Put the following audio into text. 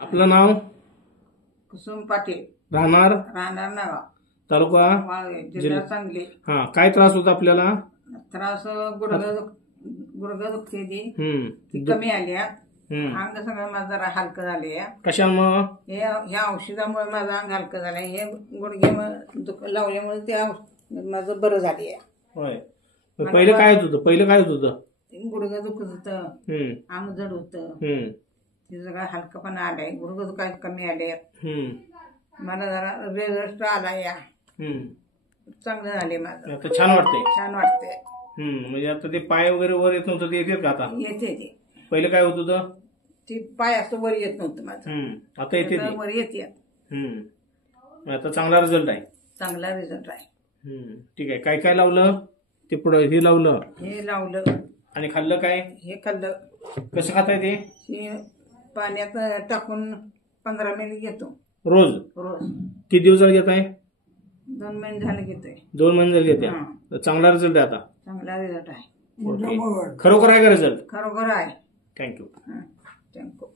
आपलं नाव? कुसुम पाटील, राहणार राहणार नागाव, तालुका वाळवे, जिल्हा सांगली. हा, काय त्रास होता आपल्याला? त्रास गुडघा दुखते ती दु- कमी आली आहे. हम्म. अंग सगळं माझं जरा हलकं झाले. कशामुळं? ह्या औषधामुळे माझं अंग हलकं झालंय. हे गुडघे लावल्यामुळे ते माझं बरं झाले. होय. मग पहिलं काय होत होतं? गुडघं दुखत होतं, अंग जड होतं, ते सगळं हलकंपणा आलाय. गुडघं दुखायचं कमी आले. मला जरा रिझल्ट आला या. चांगलं झाले माझं. आता छान वाटतंय? छान वाटतंय. म्हणजे आता ते पाय वगैरे वर येत नव्हतं, ते येते का आता? येते ते. पहिलं काय होत होतं? ती पाय असं वर येत नव्हतं माझं, आता येते ते. वर येते. आता चांगला रिझल्ट आहे. चांगला रिझल्ट आहे. ठीक आहे. काय काय लावलं? ते पुढं हे लावलं, हे लावलं आणि खाल्लं काय? हे खाल्लं. कसं खाताय ते? हे पाण्यात टाकून 15 मिनिट घेतो रोज? रोज. किती दिवस झाले घेताय? 2 महिने झाले घेतोय. 2 महिने झाले घेते. चांगला रिझल्ट आहे आता? चांगला रिझल्ट आहे. खरोखर आहे का रिझल्ट? खरोखर आहे. थँक्यू. थँक्यू.